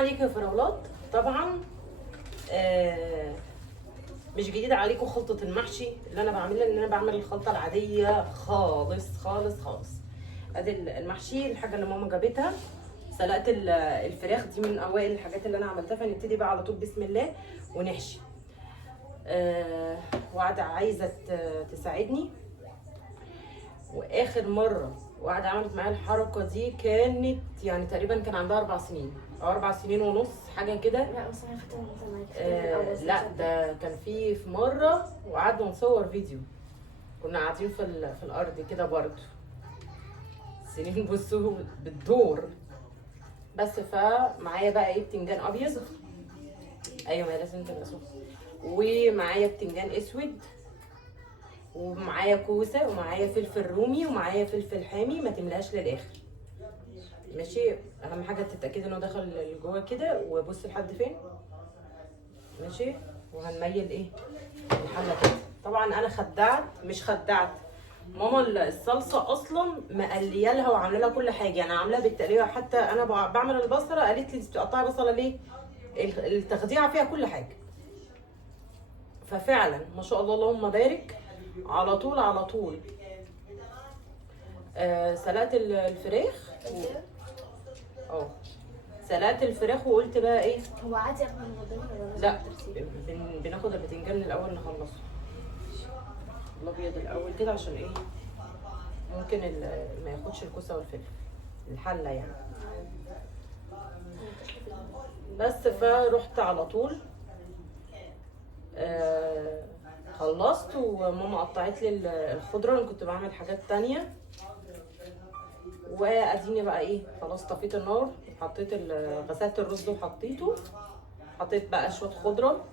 عليكم يا فراولات. طبعا مش جديد عليكم خلطه المحشي اللي انا بعملها، لان انا بعمل الخلطه العاديه خالص خالص خالص. ادي المحشي، الحاجه اللي ماما جابتها. سلقت الفراخ دي من اوائل الحاجات اللي انا عملتها، فنبتدي بقى على طول بسم الله ونحشي. وقاعده عايزه تساعدني، واخر مره وقاعده عملت معايا الحركه دي كانت يعني تقريبا كان عندها 4 سنين او 4 سنين ونص حاجه كده. لا بس انا فاكره معاكي لا ده كان في مره وقعدنا نصور فيديو، كنا قاعدين في الارض كده برضه. سنين بصوا بتدور. بس فمعايا بقى ايه، بتنجان ابيض. ايوه ما لازم تبقى سخن. ومعايا بتنجان اسود، ومعايا كوسه، ومعايا فلفل رومي، ومعايا فلفل حامي. ما تملاش للاخر ماشي. اهم حاجه تتاكدي انه دخل جوه كده. وبص لحد فين ماشي. وهنميل ايه الحله كده. طبعا انا خدعت، مش خدعت ماما، الصلصه اصلا مقليه لها وعامله لها كل حاجه، يعني عاملاها بالتقليه. حتى انا بعمل البصله قالت لي بتقطعي بصله ليه؟ التخديعه فيها كل حاجه. ففعلا ما شاء الله اللهم بارك، على طول على طول. سلقت الفراخ سلقت الفراخ وقلت بقى ايه. هو عادي اكل الغداء ولا لا بناخد البتنجان الاول نخلصه الابيض الاول كده، عشان ايه ممكن ما ياخدش الكوسه والفلفل الحله يعني. بس فروحت على طول خلصت، وماما قطعت لي الخضره. انا كنت بعمل حاجات تانية. واديني بقى ايه، خلاص طفيت النار، حطيت غسلت الرز وحطيته. حطيت بقى شويه خضره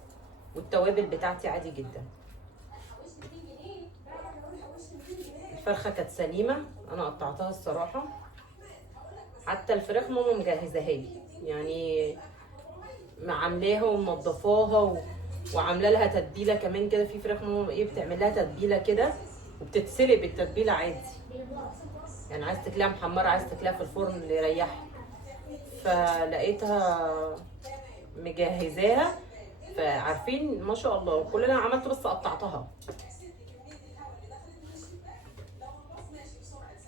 والتوابل بتاعتي عادي جدا. الفرخه كانت سليمه، انا قطعتها الصراحه. حتى الفراخ ماما مجهزاها لي، يعني عاملاها ومنضفاها وعامله لها تتبيله كمان كده. في فراخ ماما ايه بتعمل لها تتبيله كده وبتتسلق بالتتبيله عادي، يعني عايز تاكلها محمره، عايز تاكلها في الفرن اللي يريحها. فلقيتها مجهزاها. فعارفين ما شاء الله كل اللي انا عملته بس قطعتها.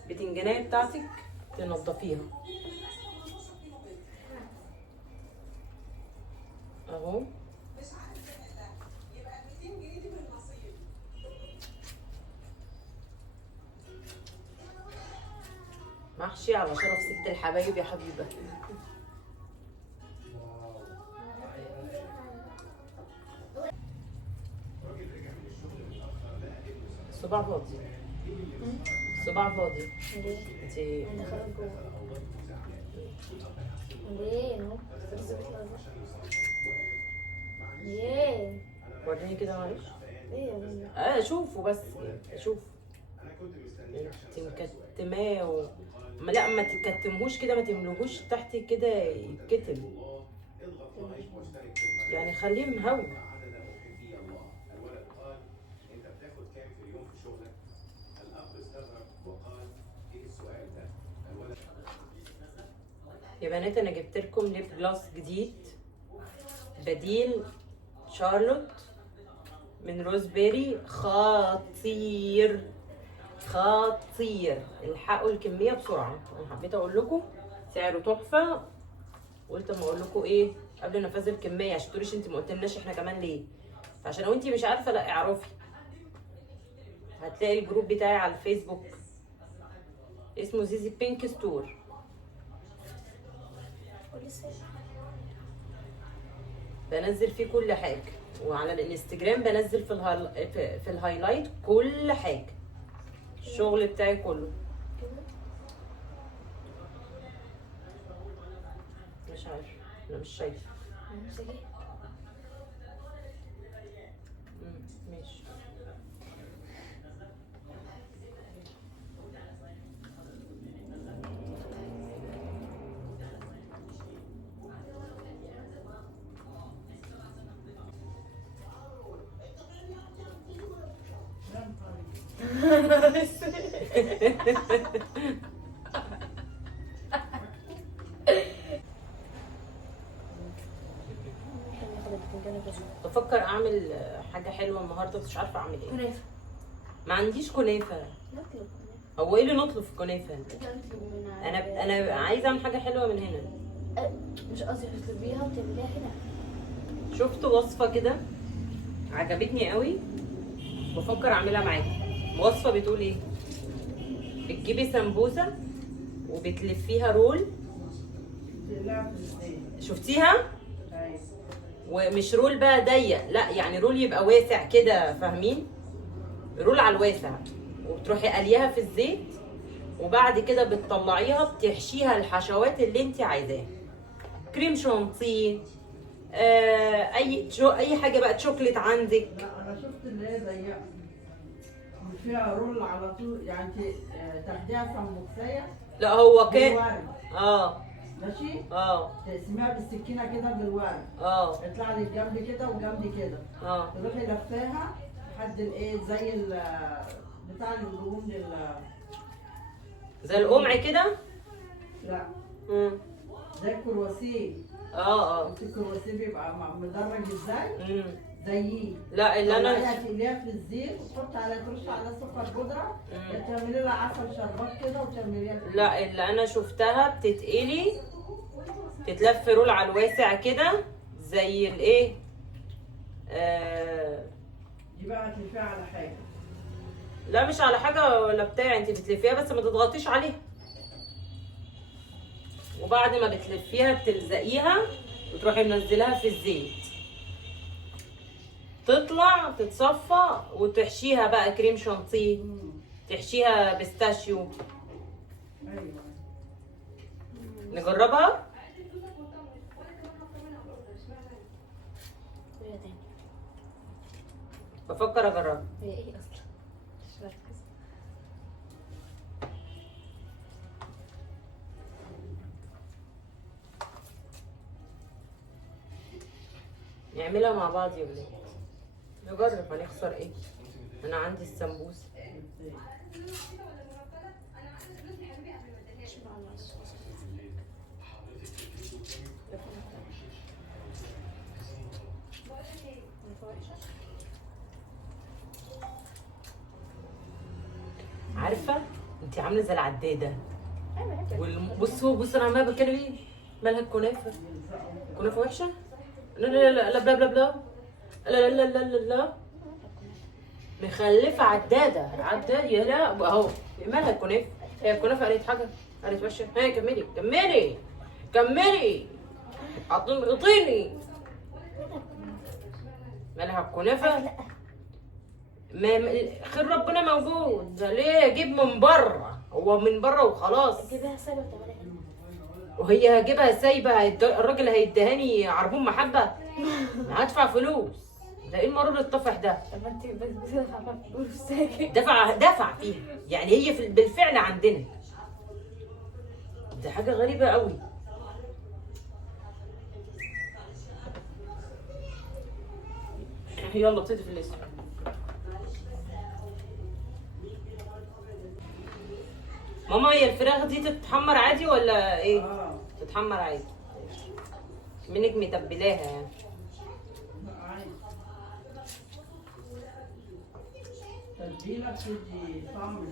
بتنجانية بتاعتك تنضفيها اهو. محشي على شرف ست الحبايب يا حبيبه. الصباع فاضي، الصباع فاضي. ليه؟ انتي انا دخلت جوه. ليه اهو الرز بيطلع بره. ليه؟ وريني كده معلش. ايه يا بني؟ شوفوا بس، شوف انت مكتماه لا ما تكتمهوش كده، ما تملوهوش تحت كده يتكتم، يعني خليه مهوي. يا بنات انا جبت لكم ليب جلاس جديد بديل شارلوت من روزبيري، خطير خطير. الحقوا الكميه بسرعه، انا حبيت اقول لكم سعره تحفه. قلت اما اقول لكم ايه قبل نفاذ الكميه، عشان تقوليش انت ما قلتلناش احنا كمان ليه. فعشان لو انت مش عارفه لا اعرفي. هتلاقي الجروب بتاعي على الفيسبوك اسمه زيزي بينك ستور. بنزل فيه كل حاجه، وعلى الانستجرام بنزل في الهايلايت كل حاجه، الشغل بتاعي كله. مش عارفه، انا مش شايفه. ماشي. باذنجان وجزر. بفكر اعمل حاجه حلوه النهارده بس مش عارفه اعمل ايه. كنافه. ما عنديش كنافه. نطلب كنافه. هو ايه اللي نطلب في كنافه؟ نطلب من انا عايزه اعمل حاجه حلوه من هنا. مش قصدي تطلبيها وتعمليها هنا. شفت وصفه كده عجبتني قوي، بفكر اعملها معاكم. وصفه بتقول ايه؟ بتجيبي سمبوسه وبتلفيها رول. شفتيها؟ ومش رول بقى ضيق، لا يعني رول يبقى واسع كده، فاهمين؟ رول على الواسع، وتروحي قليها في الزيت، وبعد كده بتطلعيها بتحشيها الحشوات اللي انت عايزاها. كريم شانتيه، اي حاجه بقى، شوكليت عندك. لا انا شفت اللي هي ضيقه فيها رول على طول، يعني انت تاخديها سمبوكسيه. لا هو كان بالورق ماشي. تقسميها بالسكينه كده بالورق. يطلع لك جنب كده وجنب كده. تروحي لفاها لحد الايه زي بتاع الهدوم زي القمع كده. لا زي الكرواسيه. الكرواسيه بيبقى مدرج ازاي؟ زيه. لا اللي انا تقليها في الزيت وتحط عليها، ترش عليها سكر بودره، تعملي لها عسل شربات كده وتعمليها. لا اللي انا شفتها بتتقلي، تتلف رول على الواسع كده زي الايه. دي بقى هتلفيها على حاجه. لا مش على حاجه ولا بتاع، انت بتلفيها بس ما تضغطيش عليها، وبعد ما بتلفيها بتلزقيها وتروحي منزلها في الزيت، تطلع تتصفى وتحشيها بقى كريم شانتيه، تحشيها بيستاشيو. ايوه نجربها. بفكر اجربها. هي ايه اصلا؟ مش مركز. نعملها مع بعض يا ولاد، نجرب هنخسر ايه. انا عندي السمبوسه. عارفه انت عامله زي العداده. بص انا عماله بتكلم ايه؟ مالها الكنافه؟ كنافه وحشه؟ لا لا لا لا بلا بلا بلا لا لا لا لا لا لا مخلفه عداده يا لا اهو. مالها الكنافه؟ هي الكنافه قالت حاجه؟ قالت وحشه؟ هي كملي كملي كملي، اعطيني. مالها الكنافه؟ خير ربنا موجود، ده ليه اجيب من بره؟ هو من بره وخلاص. جيبها سايبه وتعملها هنا. وهي هجيبها سايبه؟ الراجل هيدهاني عربون محبه؟ هدفع فلوس. ده ايه المرور الطفح ده؟ طب ما انت بس دافعه فلوس ساكت. دفع فيها يعني، هي بالفعل عندنا. ده حاجه غريبه قوي. يلا ابتدي في الاسم. ماما هي الفراخ دي تتحمر عادي ولا ايه؟ تتحمر عادي. منك متبلاها يعني. تتبيله بتدي طعم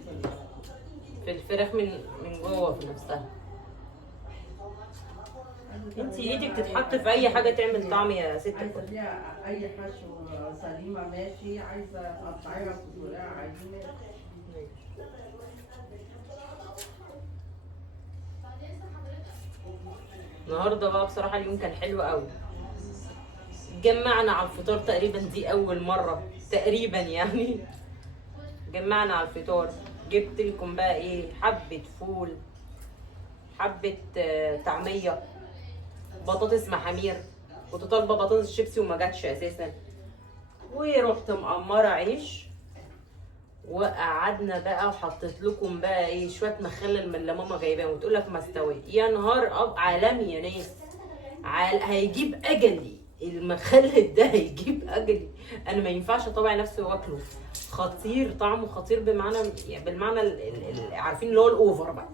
في الفراخ من جوه في نفسها. انت ايدك تتحط في اي حاجه تعمل طعم يا ست. عايزه فيها اي حشو سليمه ماشي، عايزه تقطعيها في الولاعه عادي. النهارده بقى بصراحه اليوم كان حلو قوي. جمعنا على الفطار تقريبا، دي اول مره تقريبا يعني. جمعنا على الفطار، جبت لكم بقى ايه، حبه فول، حبه طعميه، بطاطس محامير. كنت طالبه بطاطس شيبسي وما جاتش اساسا، ورحت مقمره عيش، وقعدنا بقى وحطيت لكم بقى ايه شويه مخلل من اللي ماما جايباه، وتقول لك ما استويت. يا نهار عالمي يا ناس، هيجيب اجلي المخلل ده، هيجيب اجلي. انا ما ينفعش اطبع نفسي واكله. خطير، طعمه خطير بمعنى يعني بالمعنى عارفين اللي هو الاوفر بقى.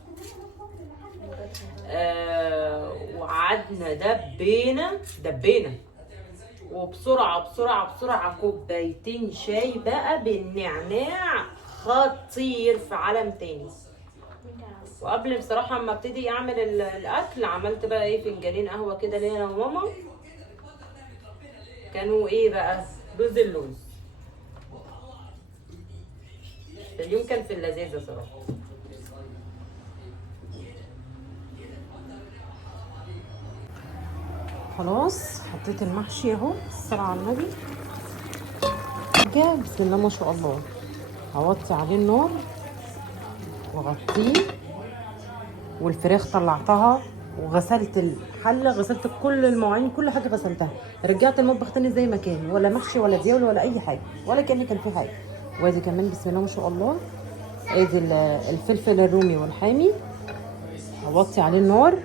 وقعدنا دبينا وبسرعه بسرعه بسرعه كوبايتين شاي بقى بالنعناع، خطير في عالم تاني. وقبل بصراحه اما ابتدي اعمل الاكل عملت بقى ايه فنجانين قهوه كده ليا انا وماما. كانوا ايه بقى؟ رز اللوز. اليوم كان في اللذيذه صراحه. خلاص حطيت المحشي اهو، الصلاة على النبي. بسم الله ما شاء الله. هوطي عليه النار واغطيه، والفراخ طلعتها وغسلت الحله، غسلت كل المواعين، كل حاجه غسلتها. رجعت المطبخ تاني زي ما كان، ولا محشي ولا دياول ولا اي حاجه، ولا كان في حاجه. وادي كمان بسم الله ما شاء الله، ادي الفلفل الرومي والحامي. هوطي عليه النار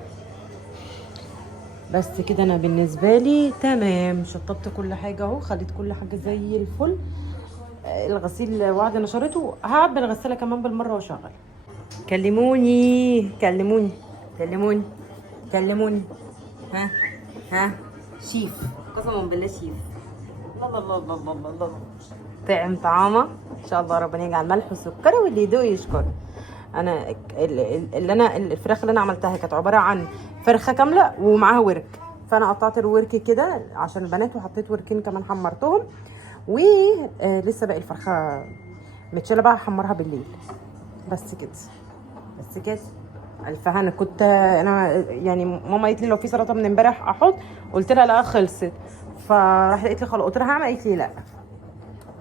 بس كده. انا بالنسبه لي تمام، شطبت كل حاجه اهو، خليت كل حاجه زي الفل. الغسيل وعد نشرته، هعبي الغساله كمان بالمره واشغل. كلموني كلموني كلموني كلموني. ها شيف، قسما بالله شيف. الله الله الله الله الله الله. طعم طعامه ان شاء الله، ربنا يجعل ملح وسكر واللي يدوق يشكر. انا الفراخ اللي انا عملتها كانت عباره عن فرخه كامله ومعاها ورك، فانا قطعت الورك كده عشان البنات، وحطيت وركين كمان حمرتهم، ولسه باقي الفرخه متشاله بقى هحمرها بالليل. بس كده بس كده. الف هنا. كنت انا يعني ماما قالت لي لو في سلطه من امبارح احط، قلت لها لا خلصت، فراحت قالت لي خلاص، قلت لها هعمل، قالت لي لا.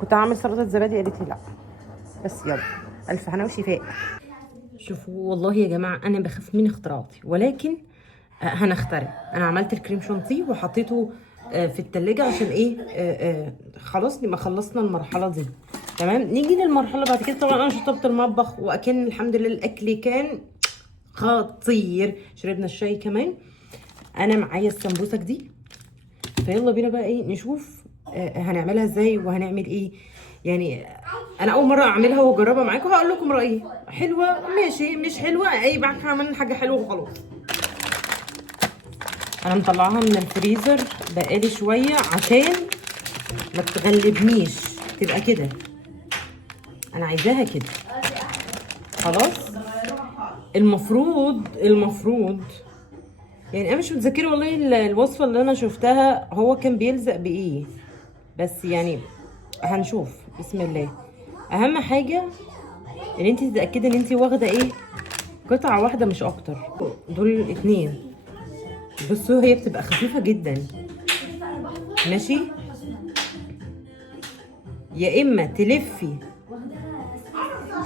كنت هعمل سلطه زبادي، قالت لي لا. بس يلا الف هنا وشفاء. شوفوا والله يا جماعه انا بخاف من اختراعاتي، ولكن هنخترع. انا عملت الكريم شانتيه وحطيته في التلاجة عشان ايه، خلاص نبقى خلصنا المرحله دي. تمام، نيجي للمرحله بعد كده. طبعا انا شطبت المطبخ، واكن الحمد لله الاكل كان خطير. شربنا الشاي كمان. انا معايا السمبوسك دي، فيلا بينا بقى ايه نشوف هنعملها ازاي وهنعمل ايه. يعني انا اول مره اعملها واجربها معاكم، هقول لكم رايي. حلوه ماشي، مش حلوه اي بعد عملنا حاجه حلوه وخلاص. انا مطلعاها من الفريزر بقالي شويه عشان ما تغلبنيش، تبقى كده. انا عايزاها كده خلاص. المفروض يعني انا مش متذكره والله الوصفه اللي انا شفتها هو كان بيلزق بايه، بس يعني هنشوف. بسم الله. اهم حاجه ان انت تتاكدي ان انت واخده ايه، قطعه واحده مش اكتر. دول الاثنين. بصوا هي بتبقى خفيفه جدا ماشي. يا اما تلفي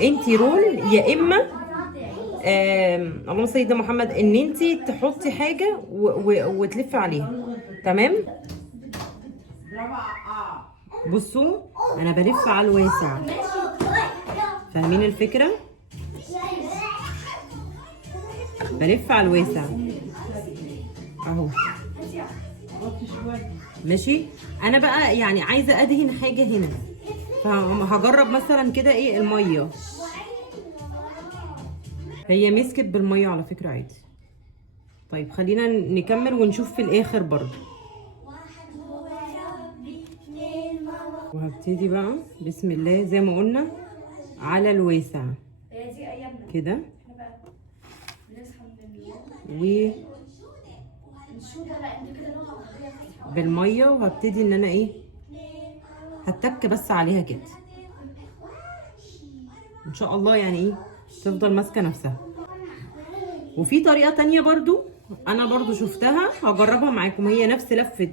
انت رول، يا اما اللهم سيدنا محمد ان انت تحطي حاجه وتلفي عليها. تمام. بصوا انا بلف على الواسع، فاهمين الفكره؟ بلف على الواسع اهو ماشي. انا بقى يعني عايزه ادهن حاجه هنا، فهجرب مثلا كده ايه الميه. هي مسكت بالميه على فكره عادي. طيب خلينا نكمل ونشوف في الاخر برضو. وهبتدي بقى بسم الله زي ما قلنا على الواسع كده، و بالميه. وهبتدي ان انا ايه، هتك بس عليها كده ان شاء الله، يعني ايه تفضل ماسكه نفسها. وفي طريقه تانية برضو انا برضو شفتها، هجربها معاكم. هي نفس لفه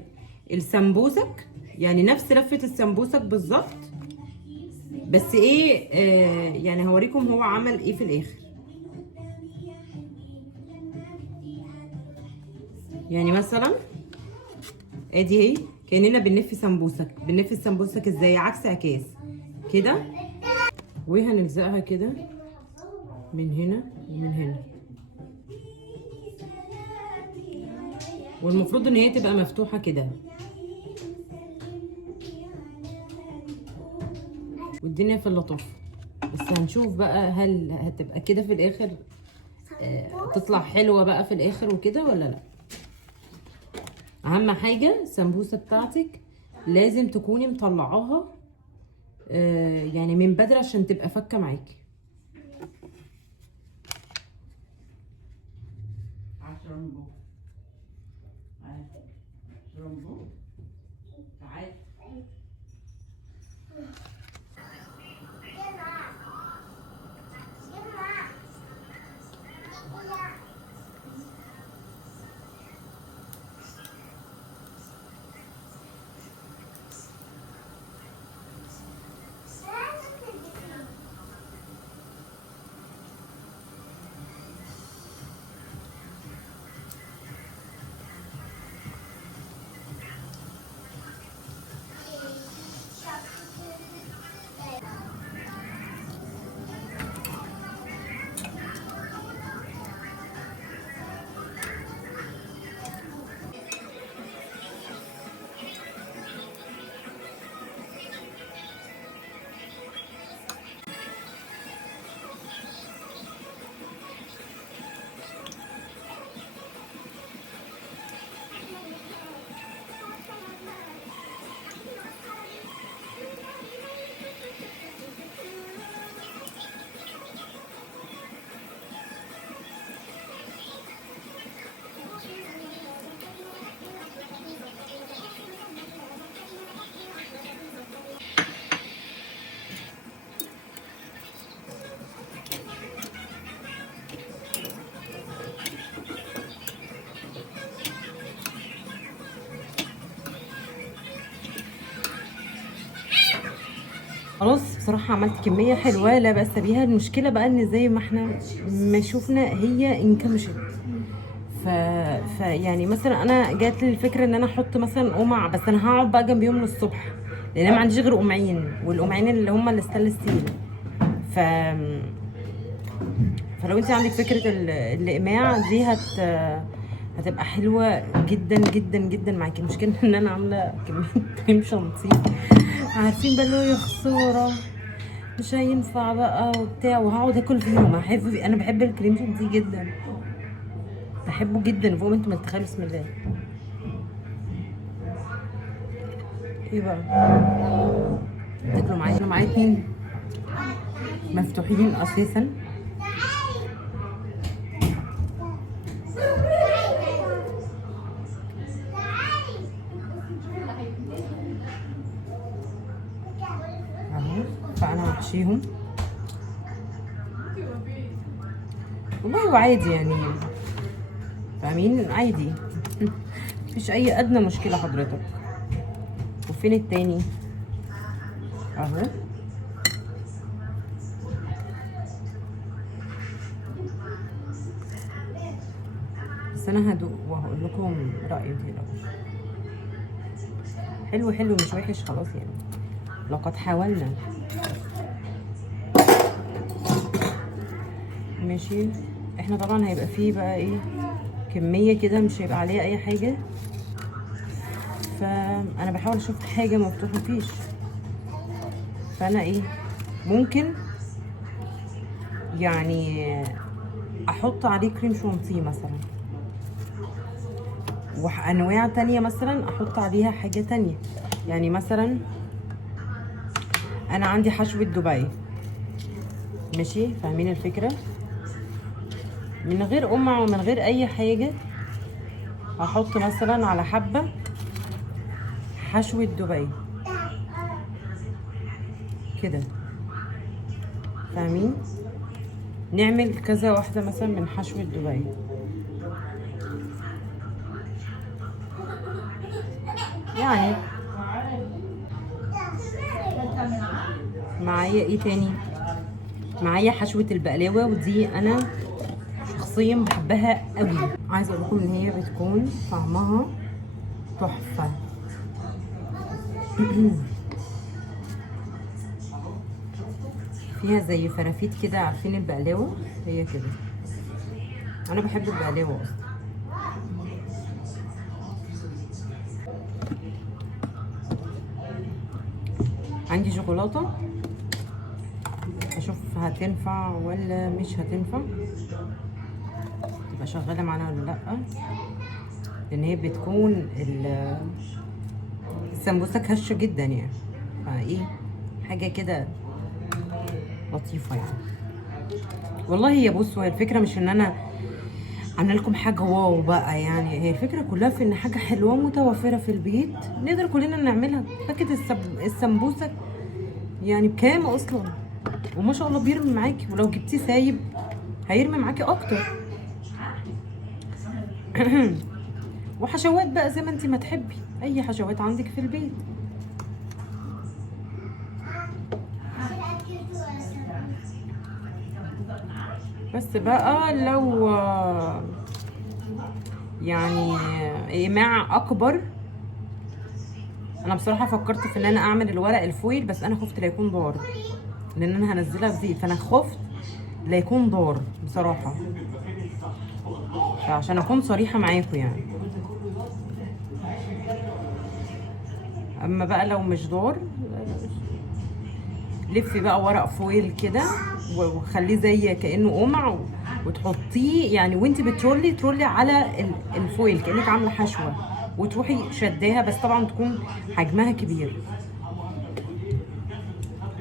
السمبوسك، يعني نفس لفه السمبوسك بالظبط، بس ايه يعني هوريكم هو عمل ايه في الاخر. يعني مثلا ادي هي كاننا بنلف سمبوسك. بنلف السمبوسك ازاي؟ عكس عكاس كده، وهنلزقها كده من هنا ومن هنا. والمفروض ان هي تبقى مفتوحه كده، والدنيا في اللطف. بس هنشوف بقى هل هتبقى كده في الاخر، تطلع حلوه بقى في الاخر وكده ولا لا. اهم حاجه السمبوسه بتاعتك لازم تكوني مطلعاها يعني من بدري عشان تبقى فكه معاكي. شرمبو شرمبو تعال. خلاص بصراحة عملت كمية حلوة لا بأس بيها. المشكلة بقى ان زي ما احنا ما شفنا هي انكمشت. يعني مثلا انا جات لي الفكرة ان انا احط مثلا قمع، بس انا هقعد بقى جنبيهم للصبح لان انا ما عنديش غير قمعين، والقمعين اللي هم الستانلس ستيل. فلو انت عندك فكرة الاقماع دي هتبقى حلوة جدا جدا جدا معاكي. المشكلة ان انا عاملة كمية كريم شانتيه، عارفين بقى اللي هو يا خسارة مش هينفع بقى وبتاع، وهقعد اكل فيهم. انا بحب الكريم شانتيه جدا، بحبه جدا فوق ما انتوا متخيلوا. بسم الله. ايه بقى تاكلوا معايا؟ انا معايا 2 مفتوحين اساسا. فانا هحشيهم والله وعادي يعني، فاهمين؟ عادي مفيش اي ادنى مشكله حضرتك. وفين التاني اهو. بس انا هدوق وهقول لكم رايي فيه الاول. حلو حلو مش وحش خلاص يعني، لقد حاولنا. ماشي. احنا طبعا هيبقى فيه بقى ايه كميه كده مش هيبقى عليها اي حاجه، فانا بحاول اشوف حاجه مفتوحه مفيش. فانا ايه ممكن يعني احط عليه كريم شانتيه مثلا، وانواع تانية مثلا احط عليها حاجه تانية. يعني مثلا انا عندي حشوة دبي، ماشي؟ فاهمين الفكرة؟ من غير قمع ومن غير اي حاجة هحط مثلا على حبة حشوة دبي كده، فاهمين؟ نعمل كذا واحدة مثلا من حشوة دبي. يعني معايا ايه تاني؟ معايا حشوة البقلاوة، ودي انا شخصيا بحبها قوي. عايزه اقول لكم ان هي بتكون طعمها تحفه. فيها زي فرافيت كده، عارفين البقلاوه؟ هي كده. انا بحب البقلاوه اصلا. عندي شوكولاته، اشوف هتنفع ولا مش هتنفع، تبقى شغاله معانا ولا لا، لان هي بتكون السمبوسك هشه جدا يعني، فايه حاجه كده لطيفه يعني. والله هي بصوا، هي الفكره مش ان انا عامله لكم حاجه واو بقى يعني، هي الفكره كلها في ان حاجه حلوه متوفره في البيت نقدر كلنا نعملها. باكت السمبوسك يعني بكام اصلا؟ وما شاء الله بيرمي معاكي، ولو جبتيه سايب هيرمي معاكي اكتر. وحشوات بقى زي ما انت ما تحبي، اي حشوات عندك في البيت. بس بقى لو يعني ايماع اكبر، انا بصراحه فكرت في ان انا اعمل الورق الفويل، بس انا خفت لا يكون ضار، لان انا هنزلها في زيت، فانا خفت لا يكون ضار بصراحه، عشان اكون صريحه معاكم يعني. اما بقى لو مش ضار، لفي بقى ورق فويل كده وخليه زي كانه قمع، وتحطيه يعني وانت ترولي على الفويل كانك عامله حشوه، وتروحي شداها، بس طبعا تكون حجمها كبير.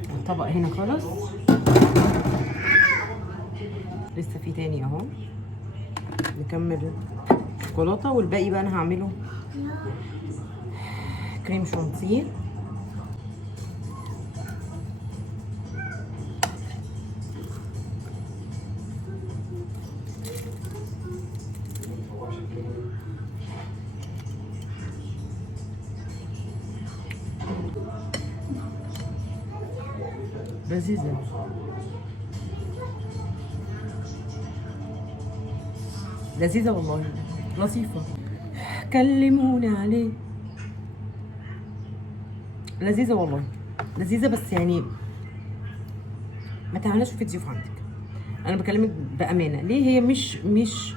الطبق هنا خلص، لسه في تاني اهو، نكمل شوكولاته، والباقي بقى انا هعمله كريم شانتيه. لذيذة، لذيذة والله، لطيفة. كلموني عليه، لذيذة والله، لذيذة. بس يعني ما تعملهاش في ضيوف عندك، انا بكلمك بامانه. ليه؟ هي مش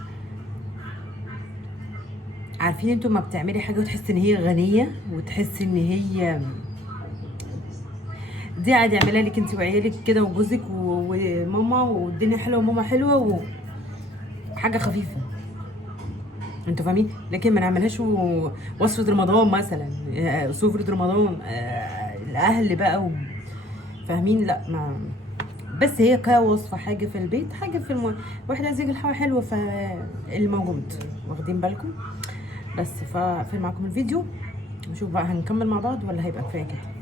عارفين انتوا ما بتعملي حاجه وتحسي ان هي غنيه، وتحسي ان هي دي عادي اعملها لك انت وعيالك كده وجوزك وماما، والدنيا حلوه وماما حلوه وحاجه خفيفه، انتوا فاهمين. لكن ما نعملهاش وصفه رمضان مثلا، سفره رمضان، الاهل بقى فاهمين. لا، ما بس هي كوصفه حاجه في البيت، حاجه في واحد عايز ياكل حاجه حلوه، فالموجود واخدين بالكم. بس فاقفل معاكم الفيديو، نشوف بقى هنكمل مع بعض ولا هيبقى كفايه كده.